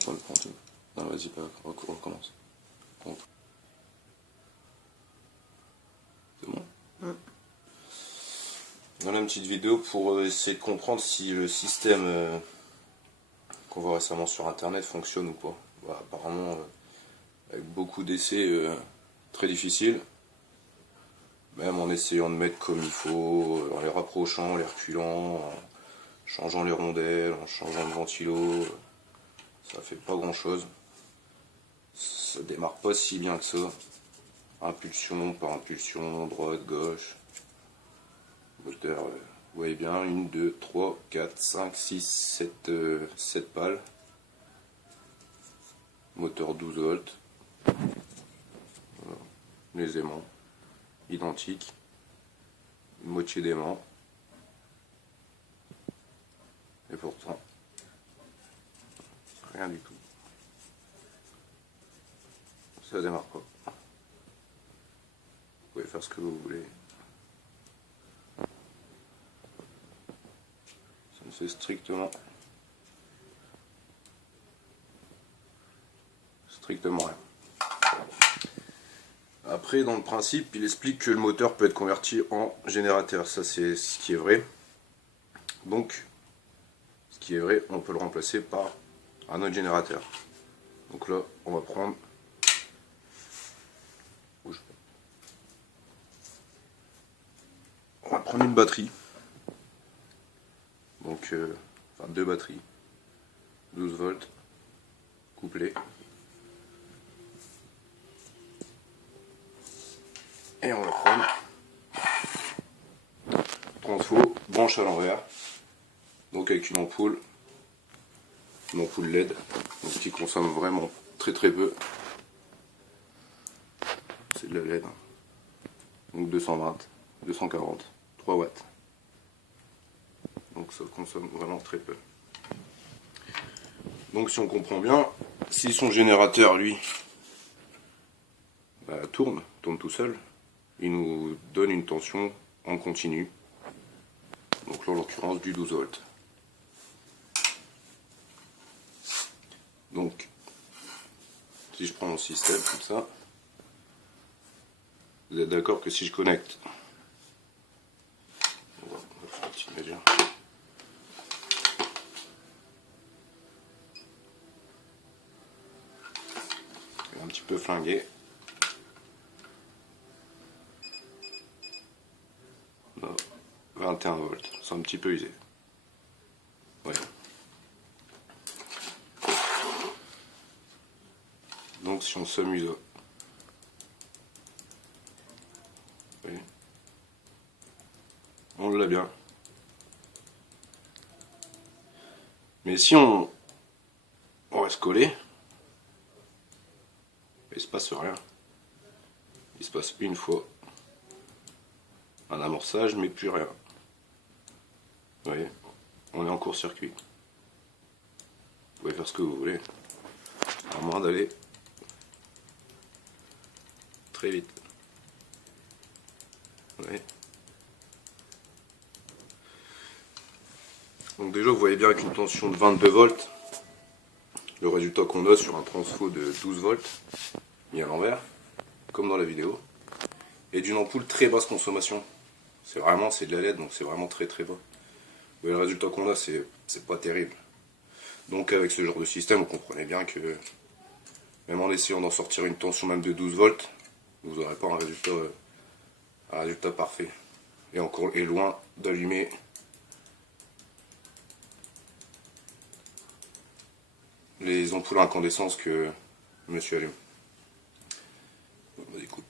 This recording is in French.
Antoine, Antoine. Non, vas-y, pas, on recommence. C'est bon? Voilà une petite vidéo pour essayer de comprendre si le système qu'on voit récemment sur internet fonctionne ou pas. Voilà, apparemment, avec beaucoup d'essais très difficiles, même en essayant de mettre comme il faut, en les rapprochant, les reculant, en changeant les rondelles, en changeant le ventilo, ça fait pas grand chose. Ça démarre pas si bien que ça. Impulsion par impulsion, droite, gauche. Moteur, vous voyez bien, 1, 2, 3, 4, 5, 6, 7 pales. Moteur 12 volts. Voilà. Les aimants, identiques. Moitié d'aimant. Et pourtant, rien du tout. Ça démarre pas. Vous pouvez faire ce que vous voulez. Ça ne fait strictement rien. Après, dans le principe, il explique que le moteur peut être converti en générateur. Ça, c'est ce qui est vrai. Donc, ce qui est vrai, on peut le remplacer par un autre générateur. Donc là, on va prendre... On va prendre une batterie. Donc, enfin, deux batteries. 12 volts. Couplées. Et on va prendre transfo, branche à l'envers, donc avec une ampoule LED, donc qui consomme vraiment très peu. C'est de la LED, donc 220, 240, 3 watts. Donc ça consomme vraiment très peu. Donc si on comprend bien, si son générateur lui tourne tout seul, il nous donne une tension en continu, donc là en l'occurrence du 12 volts. Donc si je prends mon système comme ça, vous êtes d'accord que si je connecte, on va faire un petit média. Un petit peu flingué. 21 volts, c'est un petit peu usé. Ouais. Donc si on s'amuse, vous voyez, on l'a bien. Mais si on reste collé, il se passe rien. Il se passe une fois un amorçage, mais plus rien. Vous voyez, on est en court-circuit. Vous pouvez faire ce que vous voulez, à moins d'aller très vite. Vous voyez. Donc déjà, vous voyez bien avec une tension de 22 volts, le résultat qu'on a sur un transfo de 12 volts, mis à l'envers, comme dans la vidéo, et d'une ampoule très basse consommation. C'est de la LED, donc c'est vraiment très bas. Vous voyez le résultat qu'on a, c'est pas terrible. Donc avec ce genre de système, vous comprenez bien que même en essayant d'en sortir une tension même de 12 volts, vous n'aurez pas un résultat parfait. Et encore est loin d'allumer les ampoules à incandescence que monsieur allume. On va découper.